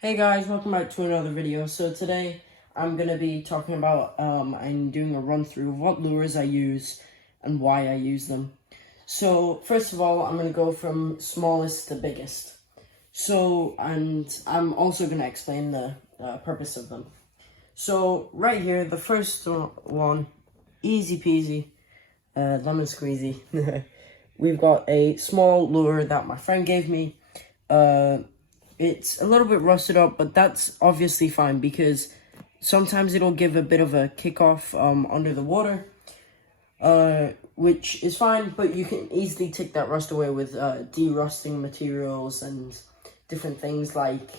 Hey guys, welcome back to another video. So today I'm going to be talking about, I'm doing a run through of what lures I use and why I use them. So first of all, I'm going to go from smallest to biggest. And I'm also going to explain the purpose of them. So right here, the first one, easy peasy, lemon squeezy. We've got a small lure that my friend gave me. It's a little bit rusted up, but that's obviously fine because sometimes it'll give a bit of a kickoff under the water, which is fine, but you can easily take that rust away with de-rusting materials and different things like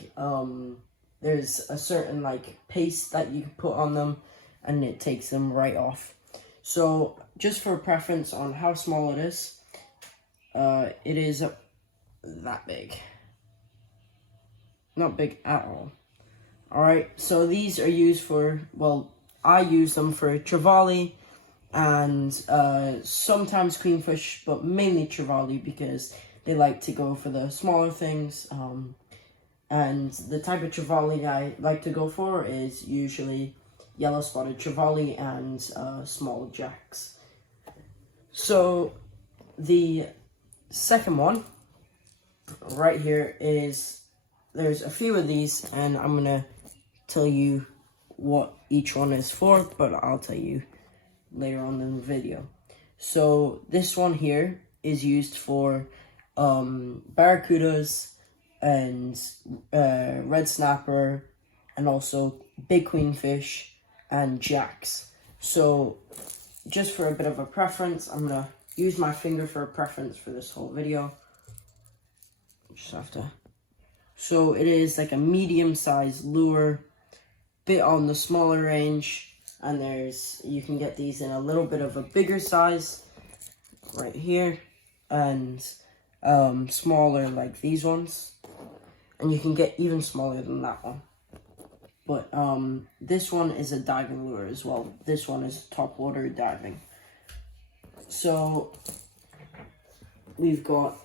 there's a certain paste that you can put on them and it takes them right off. So just for a preference on how small it is that big. Not big at all. Alright, so these are used for, well, I use them for trevally and sometimes queenfish, but mainly trevally because they like to go for the smaller things. And the type of trevally I like to go for is usually yellow spotted trevally and small jacks. So the second one right here is, there's a few of these and I'm gonna tell you what each one is for, but I'll tell you later on in the video. So this one here is used for barracudas and red snapper and also big queenfish and jacks. So just for a bit of a preference, I'm gonna use my finger for a preference for this whole video. Just have to. So it is like a medium-sized lure, bit on the smaller range, and you can get these in a little bit of a bigger size right here, and smaller like these ones, and you can get even smaller than that one. But this one is a diving lure as well. This one is top water diving. So we've got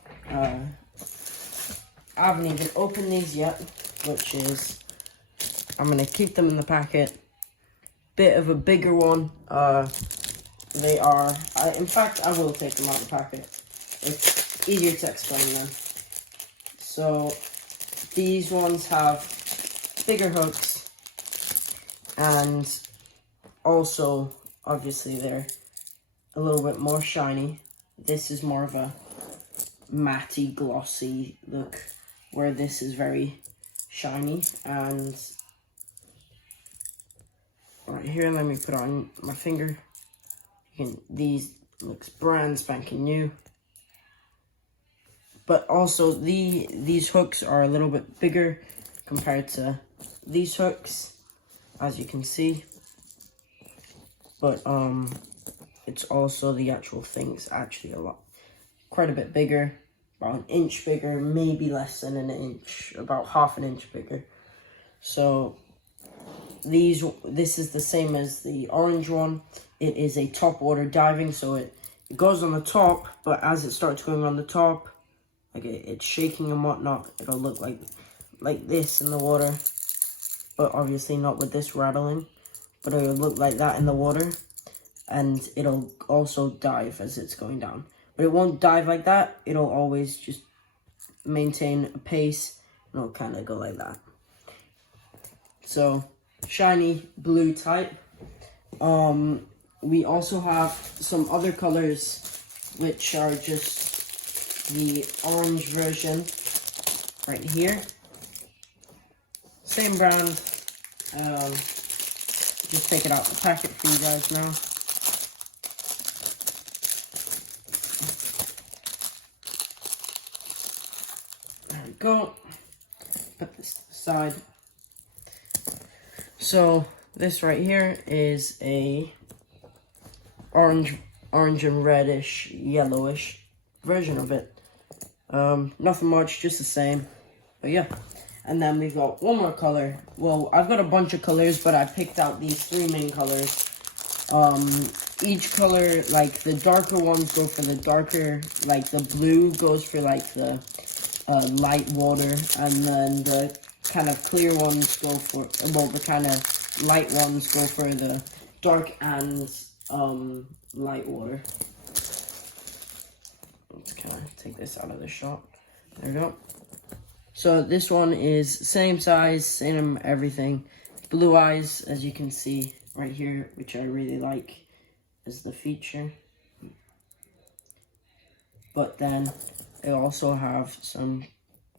I haven't even opened these yet, which is, I'm going to keep them in the packet. Bit of a bigger one. They are, in fact, I will take them out of the packet. It's easier to explain them. So, these ones have bigger hooks, and also, obviously, they're a little bit more shiny. This is more of a matty, glossy look, where this is very shiny. And right here, let me put on my finger. These looks brand spanking new. But also these hooks are a little bit bigger compared to these hooks, as you can see. But it's also the actual thing's actually quite a bit bigger. About an inch bigger, maybe less than an inch, about half an inch bigger. So this is the same as the orange one. It is a top water diving, so it goes on the top, but as it starts going on the top, like it's shaking and whatnot, it'll look like this in the water, but obviously not with this rattling, but it'll look like that in the water, and it'll also dive as it's going down. But it won't dive like that. It'll always just maintain a pace, and it'll kind of go like that. So, shiny blue type. We also have some other colors, which are just the orange version right here. Same brand. Just take it out the packet for you guys now. Go, put this to the side. So this right here is a orange and reddish, yellowish version of it. Nothing much, just the same. But yeah. And then we've got one more color. Well, I've got a bunch of colors, but I picked out these three main colors. Each color, like the darker ones go for the darker, like the blue goes for like the light water, and then the kind of clear ones go for, well, the kind of light ones go for the dark and light water. Let's kind of take this out of the shot. There we go. So this one is same size, same everything. Blue eyes, as you can see right here, which I really like, is the feature. But then I also have some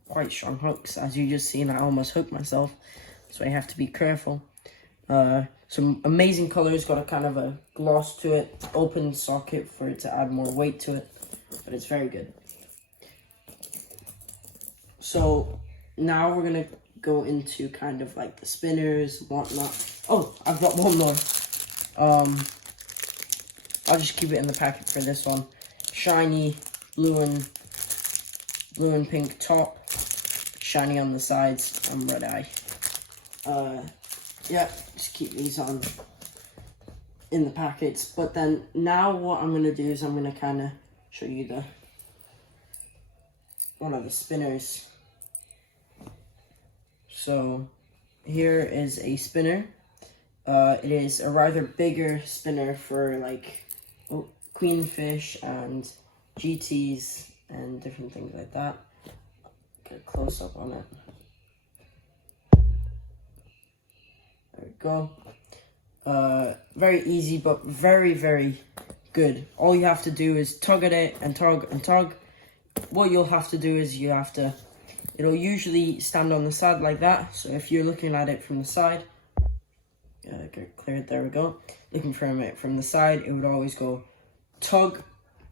quite strong hooks. As you just seen, I almost hooked myself, so I have to be careful. Some amazing colors, got a kind of a gloss to it, open socket for it to add more weight to it, but it's very good. So now we're gonna go into kind of like the spinners, whatnot. Oh, I've got one more. I'll just keep it in the packet for this one. Shiny blue and pink top, shiny on the sides, and red eye. Yeah, just keep these on in the packets. But then now what I'm gonna do is I'm gonna kind of show you one of the spinners. So here is a spinner. It is a rather bigger spinner for like queenfish and GTs and different things like that. Get a close up on it. There we go. Very easy, but very, very good. All you have to do is tug at it and tug and tug. What you'll have to do is it'll usually stand on the side like that. So if you're looking at it from the side, get cleared, there we go. Looking from it from the side, it would always go tug,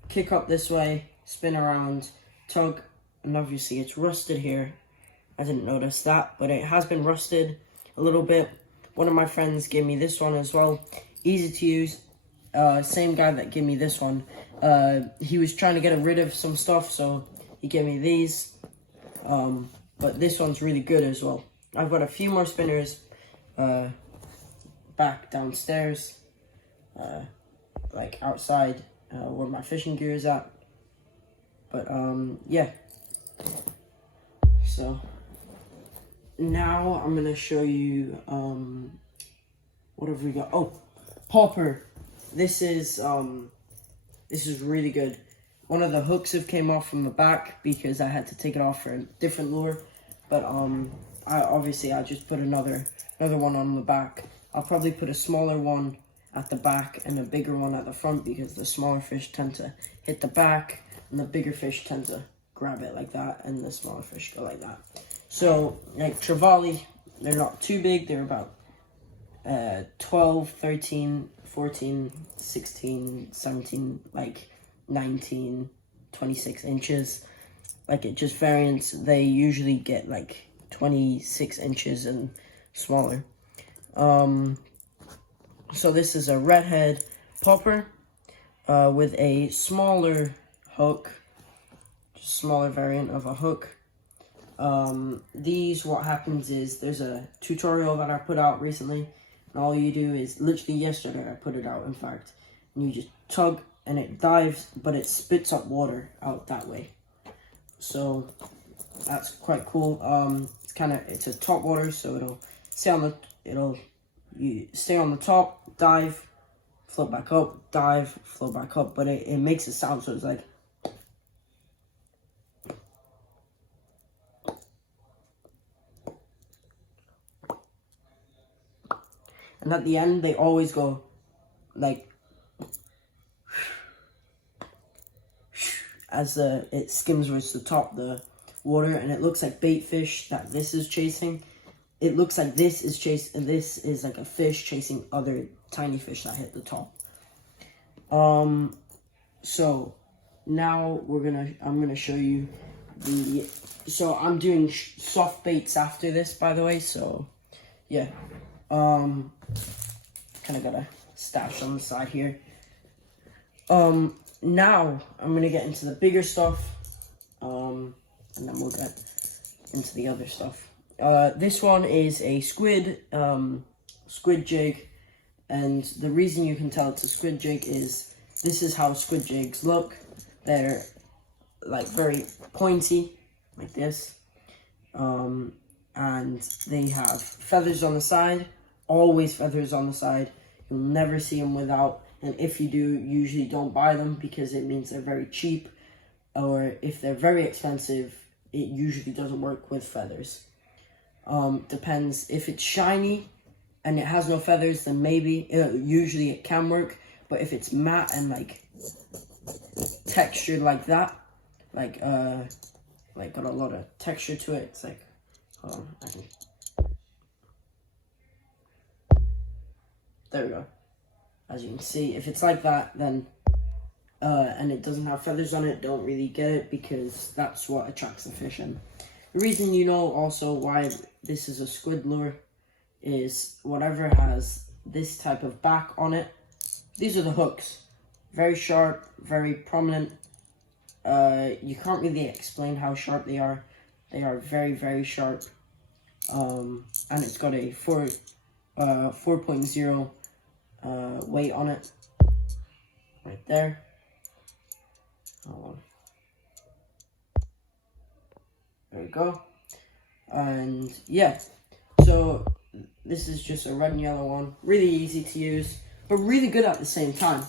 kick up this way, spin around, tug, and obviously it's rusted here. I didn't notice that, but it has been rusted a little bit. One of my friends gave me this one as well. Easy to use. Same guy that gave me this one. He was trying to get rid of some stuff, so he gave me these. But this one's really good as well. I've got a few more spinners back downstairs, like outside where my fishing gear is at. But yeah. So now I'm gonna show you what have we got? Oh, popper. This is really good. One of the hooks have came off from the back because I had to take it off for a different lure. But I'll just put another one on the back. I'll probably put a smaller one at the back and a bigger one at the front because the smaller fish tend to hit the back and the bigger fish tend to grab it like that and the smaller fish go like that. So like trevally, they're not too big. They're about 12, 13, 14, 16, 17, like 19, 26 inches. Like it just varies. They usually get like 26 inches and smaller. So this is a redhead popper with a smaller hook, just smaller variant of a hook. These, what happens is there's a tutorial that I put out recently, and all you do is, literally yesterday I put it out, in fact, and you just tug and it dives, but it spits up water out that way. So that's quite cool. It's a top water, so you stay on the top, dive, float back up, dive, float back up, but it makes it sound, so it's like, and at the end they always go like as it skims towards the top the water, and it looks like bait fish that this is chasing. It looks like this is like a fish chasing other tiny fish that hit the top. So now I'm gonna show you so I'm doing soft baits after this, by the way, so yeah. Kind of got a stash on the side here. Now I'm gonna get into the bigger stuff, and then we'll get into the other stuff. This one is a squid jig, and the reason you can tell it's a squid jig is this is how squid jigs look. They're like very pointy, like this. and they have feathers on the side, always feathers on the side. You'll never see them without, and if you do, usually don't buy them because it means they're very cheap, or if they're very expensive, it usually doesn't work with feathers. Depends. If it's shiny and it has no feathers, then maybe, usually it can work, but if it's matte and like textured like that, like got a lot of texture to it, it's like, hold on, there we go. As you can see, if it's like that, then and it doesn't have feathers on it, don't really get it, because that's what attracts the fish in. The reason you know also why this is a squid lure is whatever has this type of back on it, these are the hooks. Very sharp, very prominent. You can't really explain how sharp they are. They are very, very sharp. And it's got a 4.0 weight on it. Right there. Hold on. There we go. And yeah, so this is just a red and yellow one. Really easy to use, but really good at the same time.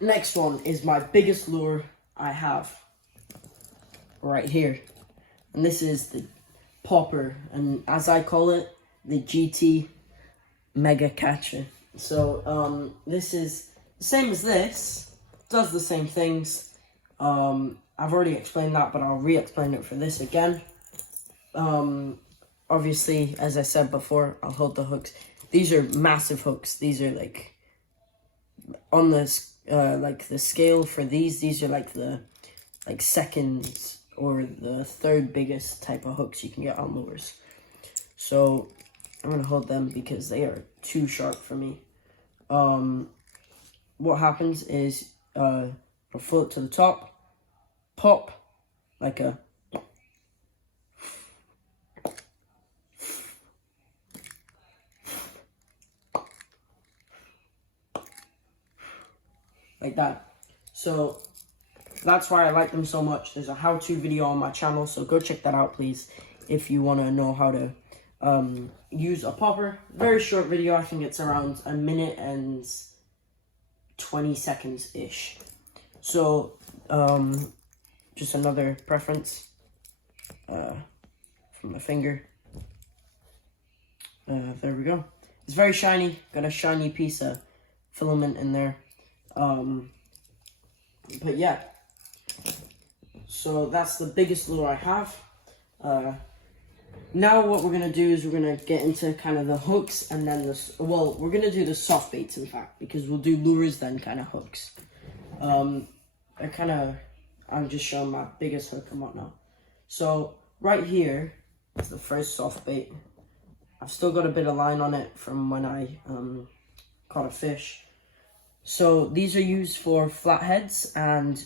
Next one is my biggest lure I have right here. And this is the popper, and as I call it, the GT Mega Catcher. So this is the same as this, does the same things. I've already explained that, but I'll re-explain it for this again. Obviously, as I said before, I'll hold the hooks. These are massive hooks. These are like, on this, like the scale for these are like the, second or the third biggest type of hooks you can get on lures. So, I'm going to hold them because they are too sharp for me. What happens is, I'll float to the top, pop, like a, like that. So that's why I like them so much. There's a how-to video on my channel, so go check that out, please, if you want to know how to use a popper. Very short video. I think it's around a minute and 20 seconds ish. So just another preference from the finger. There we go. It's very shiny. Got a shiny piece of filament in there. But yeah, so that's the biggest lure I have. Now what we're going to do is we're going to get into kind of the hooks, and then we're going to do the soft baits, in fact, because we'll do lures then kind of hooks. I'm just showing my biggest hook and whatnot. So right here is the first soft bait. I've still got a bit of line on it from when I caught a fish. So these are used for flatheads and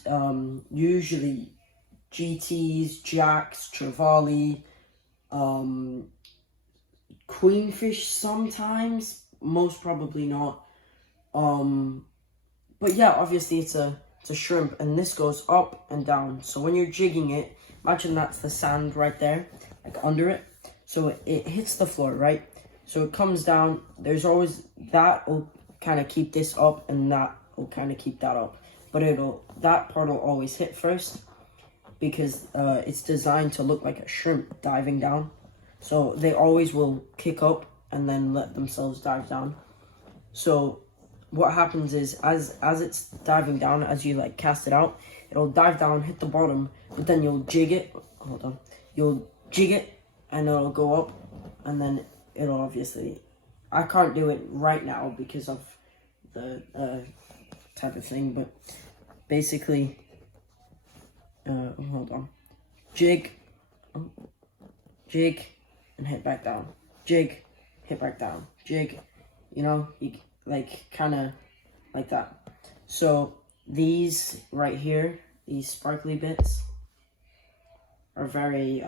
usually GTs, jacks, trevally, queenfish sometimes, most probably not. But yeah, obviously it's a shrimp, and this goes up and down. So when you're jigging it, imagine that's the sand right there, like under it. So it hits the floor, right? So it comes down. There's always that will kind of keep this up, and that will kind of keep that up. But that part will always hit first, because it's designed to look like a shrimp diving down. So they always will kick up and then let themselves dive down. So what happens is, as it's diving down, as you like cast it out, it'll dive down, hit the bottom, but then you'll jig it. Hold on. You'll jig it, and it'll go up, and then it'll obviously, I can't do it right now because of the type of thing, but basically, hold on, jig, jig, and hit back down, jig, hit back down, jig, you like kind of like that. So these right here, these sparkly bits, are very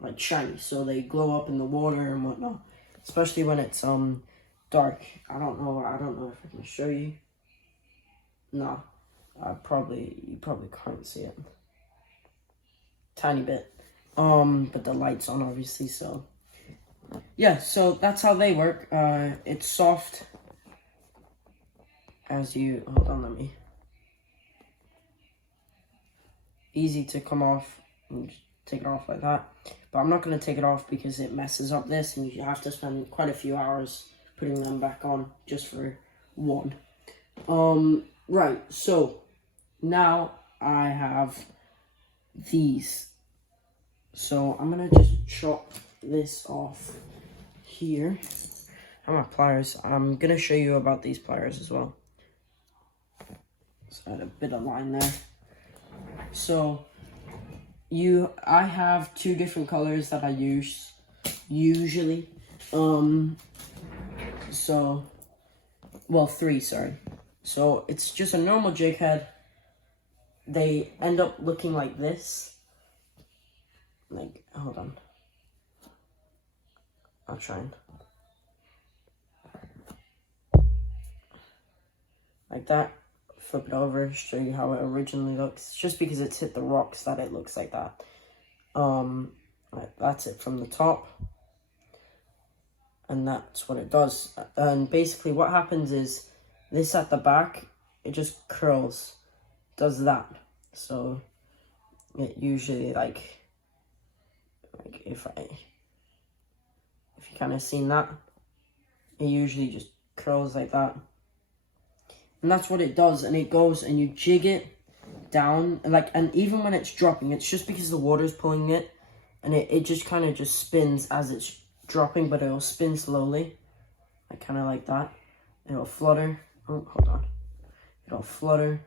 like shiny, so they glow up in the water and whatnot, especially when it's dark. I don't know if I can show you. No, you probably can't see it. Tiny bit. But the light's on, obviously, so. Yeah, so that's how they work. It's soft. As you, hold on, let me. Easy to come off. And just take it off like that. But I'm not going to take it off because it messes up this, and you have to spend quite a few hours putting them back on just for one. Right, so now I have these. So I'm going to just chop this off here. I have my pliers. I'm going to show you about these pliers as well. So I had a bit of line there. So I have two different colors that I use usually. Three, sorry. So it's just a normal jig head. They end up looking like this. Like, hold on. I'll try and. Like that. Flip it over, show you how it originally looks. Just because it's hit the rocks that it looks like that. Right, that's it from the top. And that's what it does. And basically what happens is, this at the back, it just curls. Does that. So, it usually, like if you kind of seen that, it usually just curls like that. And that's what it does, and it goes and you jig it down, and even when it's dropping, it's just because the water's pulling it, and it just kind of just spins as it's dropping, but it'll spin slowly, kind of like that. It'll flutter, oh, hold on. It'll flutter,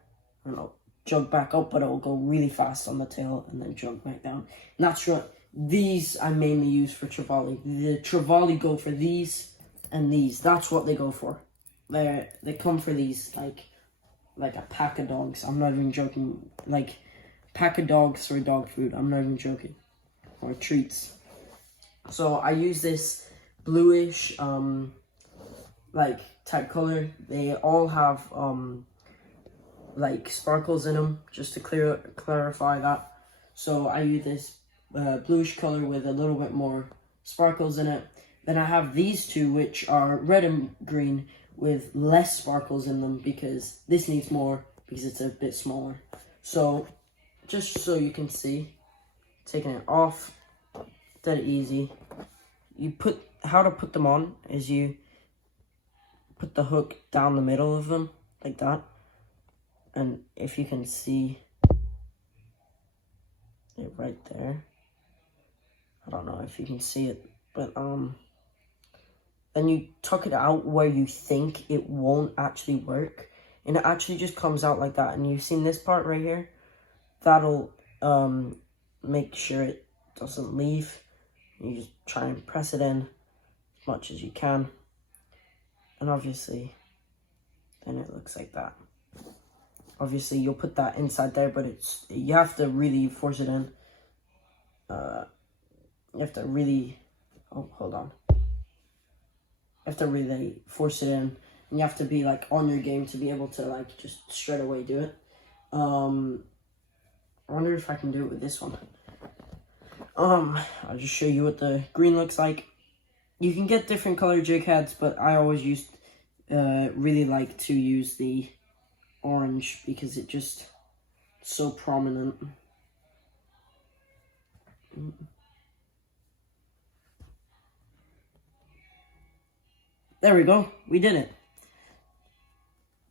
and it'll jug back up, but it'll go really fast on the tail, and then jug back down. And that's what these I mainly use for trevally. The trevally go for these and these. That's what they go for. They come for these, like a pack of dogs. I'm not even joking. Like, pack of dogs for dog food. I'm not even joking. Or treats. So I use this bluish, type color. They all have, sparkles in them, just to clarify that. So I use this bluish color with a little bit more sparkles in it. Then I have these two, which are red and green, with less sparkles in them, because this needs more because it's a bit smaller. So just so you can see, taking it off, dead easy. How to put them on is you put the hook down the middle of them like that, and if you can see it right there, I don't know if you can see it, but then you tuck it out where you think it won't actually work, and it actually just comes out like that. And you've seen this part right here, that'll make sure it doesn't leave. You just try and press it in as much as you can, and obviously then it looks like that. Obviously you'll put that inside there, but you have to really force it in. You have to really, oh, hold on. You have to really force it in, and you have to be on your game to be able to just straight away do it. I wonder if I can do it with this one. I'll just show you what the green looks like. You can get different color jig heads, but I always really like to use the orange because it just so prominent. There we go, we did it.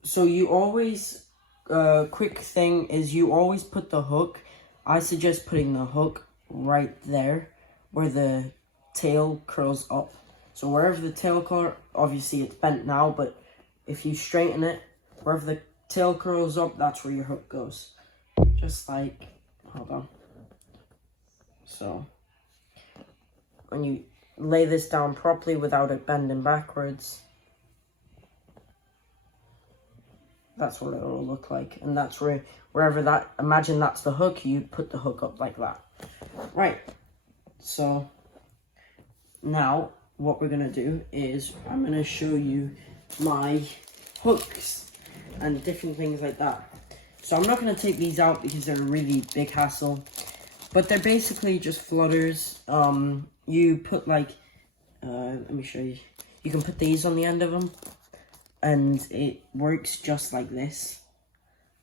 So you always, quick thing is you always put the hook. I suggest putting the hook right there where the tail curls up. So wherever the tail curl, obviously it's bent now, but if you straighten it, wherever the tail curls up, that's where your hook goes. Just like, hold on. So when you lay this down properly without it bending backwards, that's what it will look like. And that's wherever imagine that's the hook, you put the hook up like that. Right, so now what we're gonna do is I'm gonna show you my hooks and different things like that. So I'm not gonna take these out because they're a really big hassle. But they're basically just flutters. You put like, let me show you. You can put these on the end of them, and it works just like this.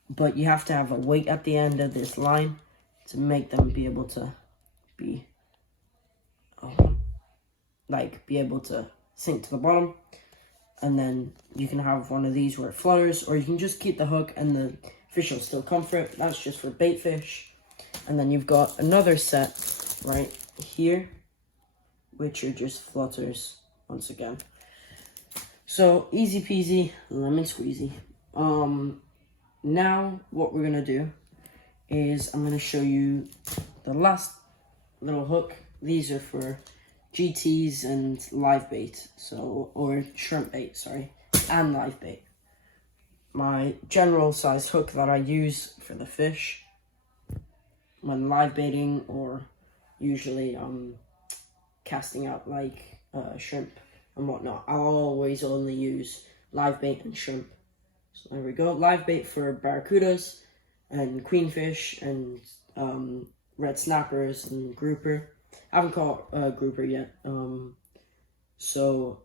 But you have to have a weight at the end of this line to make them be able to be able to sink to the bottom. And then you can have one of these where it flutters, or you can just keep the hook and the fish will still come for it. That's just for bait fish. And then you've got another set right here, which are just flutters once again. So easy peasy, lemon squeezy. Now what we're gonna do is I'm gonna show you the last little hook. These are for GTs and live bait, or shrimp bait, sorry, and live bait. My general size hook that I use for the fish when live baiting, or usually casting out like shrimp and whatnot, I'll always only use live bait and shrimp. So there we go, live bait for barracudas and queenfish and red snappers and grouper. I haven't caught grouper yet. So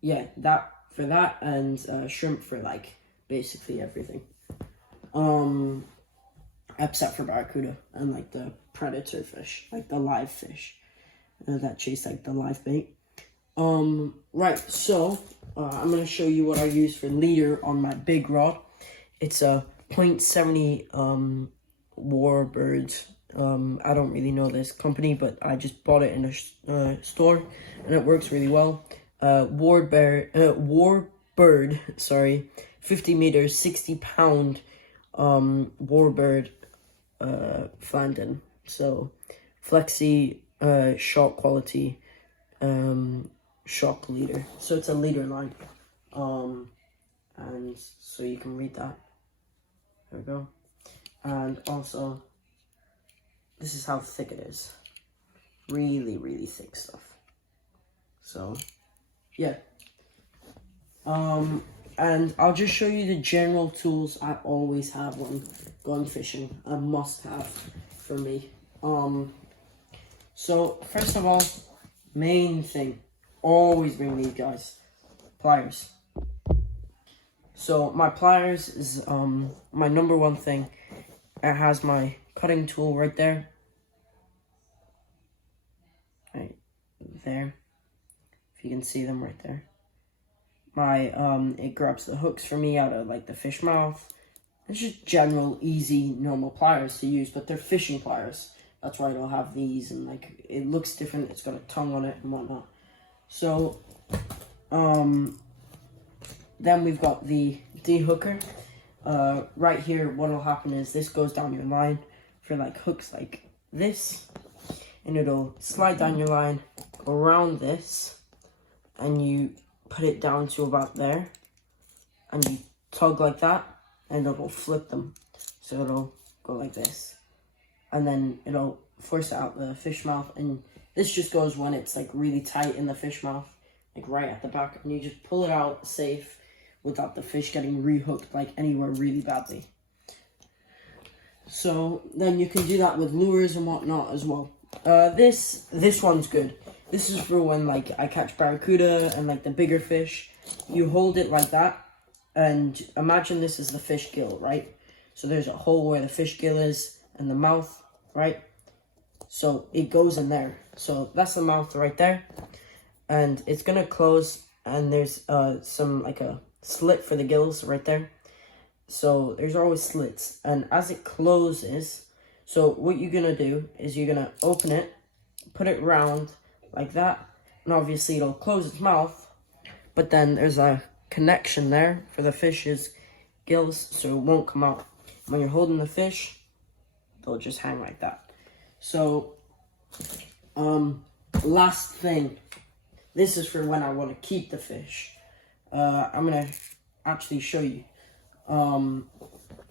yeah, that for that, and shrimp for like basically everything. Except for barracuda and like the predator fish, like the live fish that chase like the live bait. Right, so I'm gonna show you what I use for leader on my big rod. It's a 0.70 Warbird. I don't really know this company, but I just bought it in a store, and it works really well. Warbird, sorry, 50 meters, 60 pound Warbird Flandin. So flexi shock quality shock leader. So it's a leader line. And so you can read that. There we go. And also, this is how thick it is. Really, really thick stuff. So, yeah. And I'll just show you the general tools I always have when going fishing. A must-have for me. So, first of all, main thing. Always bring these guys. Pliers. So, my pliers is my number one thing. It has my cutting tool right there. Right there. If you can see them right there. It grabs the hooks for me out of like the fish mouth. It's just general, easy, normal pliers to use, but they're fishing pliers. That's why it'll have these, and like it looks different. It's got a tongue on it and whatnot. So, then we've got the de-hooker. Right here, what'll happen is this goes down your line for like hooks like this, and it'll slide down your line around this, and you put it down to about there, and you tug like that, and it'll flip them. So it'll go like this, and then it'll force out the fish mouth, and this just goes when it's like really tight in the fish mouth, like right at the back, and you just pull it out safe without the fish getting rehooked like anywhere really badly. So then you can do that with lures and whatnot as well. This one's good. This is for when like I catch barracuda and like the bigger fish. You hold it like that, and imagine this is the fish gill, right? So there's a hole where the fish gill is and the mouth, right? So it goes in there. So that's the mouth right there, and it's gonna close, and there's some like a slit for the gills right there. So there's always slits, and as it closes, so what you're gonna do is you're gonna open it, put it round like that, and obviously it'll close its mouth, but then there's a connection there for the fish's gills, so it won't come out. When you're holding the fish, they'll just hang like that. So, last thing, this is for when I want to keep the fish. I'm gonna actually show you.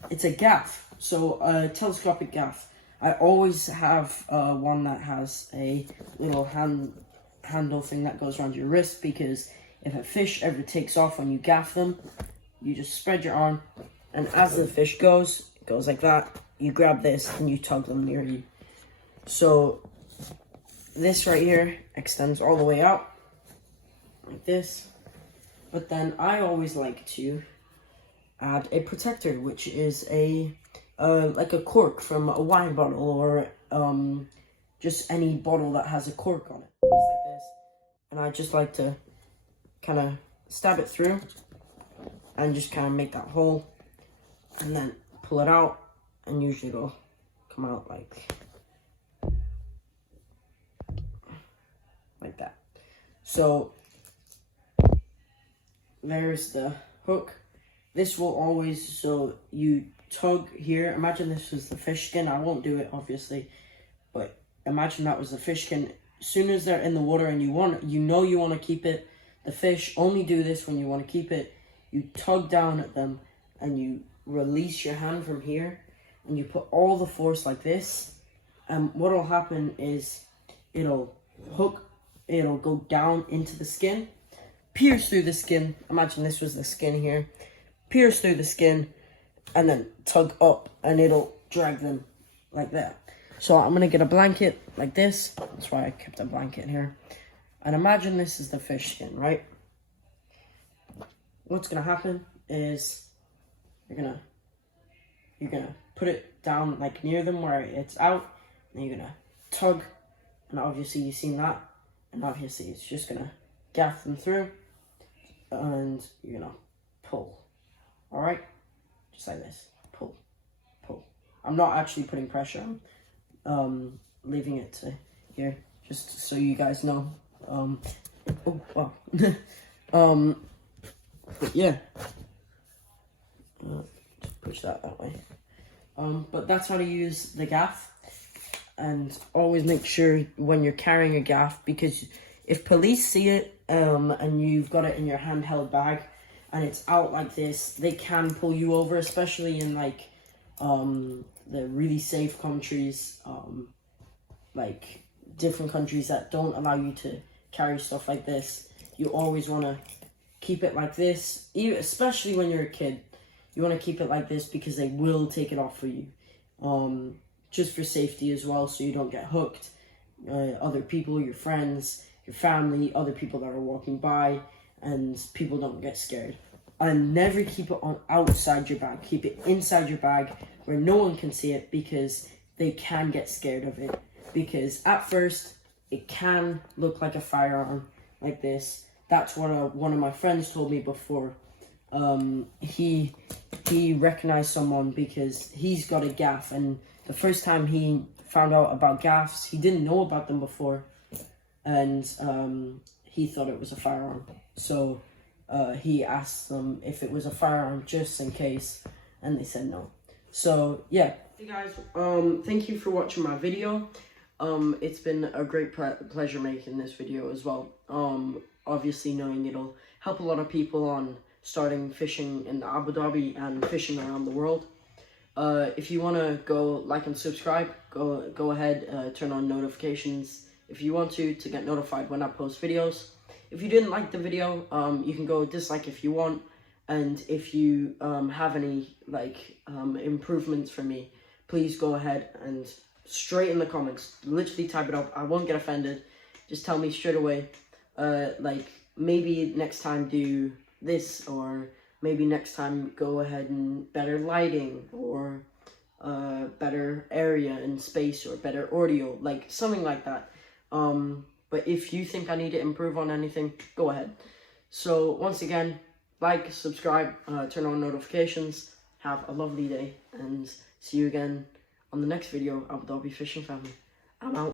It's a gaff, so a telescopic gaff. I always have one that has a little handle thing that goes around your wrist, because if a fish ever takes off when you gaff them, you just spread your arm, and as the fish goes, it goes like that. You grab this and you tug them near you. So this right here extends all the way out like this. But then I always like to add a protector, which is like a cork from a wine bottle, or just any bottle that has a cork on it, just like this. And I just like to kind of stab it through and just kind of make that hole, and then pull it out, and usually it'll come out like that. So there's the hook. This will always, so you tug here. Imagine this was the fish skin. I won't do it, obviously, but imagine that was the fish skin. As soon as they're in the water and you want to keep it, the fish only do this when you want to keep it. You tug down at them and you release your hand from here, and you put all the force like this. And what will happen is it'll hook, it'll go down into the skin, pierce through the skin. Imagine this was the skin here. Pierce through the skin, and then tug up, and it'll drag them like that. So I'm gonna get a blanket like this. That's why I kept a blanket here. And imagine this is the fish skin, right? What's gonna happen is you're gonna put it down like near them where it's out, and you're gonna tug, and obviously you've seen that, and obviously it's just gonna gaff them through, and you're gonna pull. All right, just like this, pull, pull. I'm not actually putting pressure on, leaving it to here, just so you guys know. Oh, wow. But yeah, just push that way. But that's how to use the gaff, and always make sure when you're carrying a gaff, because if police see it, and you've got it in your handheld bag, and it's out like this, they can pull you over, especially in like the really safe countries, like different countries that don't allow you to carry stuff like this. You always want to keep it like this, especially when you're a kid. You want to keep it like this because they will take it off for you, just for safety as well, so you don't get hooked. Other people, your friends, your family, other people that are walking by, and people don't get scared. And never keep it on outside your bag. Keep it inside your bag where no one can see it, because they can get scared of it. Because at first, it can look like a firearm like this. That's what one of my friends told me before. He recognized someone because he's got a gaff, and the first time he found out about gaffs, he didn't know about them before, and he thought it was a firearm. So he asked them if it was a firearm just in case, and they said no. So yeah, hey guys, thank you for watching my video. It's been a great pleasure making this video as well. Obviously knowing it'll help a lot of people on starting fishing in Abu Dhabi and fishing around the world. If you want to go like and subscribe, go ahead, turn on notifications if you want to get notified when I post videos. If you didn't like the video, you can go dislike if you want. And if you have any improvements for me, please go ahead and straight in the comments, literally type it up. I won't get offended. Just tell me straight away. Maybe next time do this, or maybe next time go ahead and better lighting, or better area and space, or better audio, like something like that. But if you think I need to improve on anything, go ahead. So once again, like, subscribe, turn on notifications. Have a lovely day, and see you again on the next video, Abu Dhabi Fishing Family. I'm out.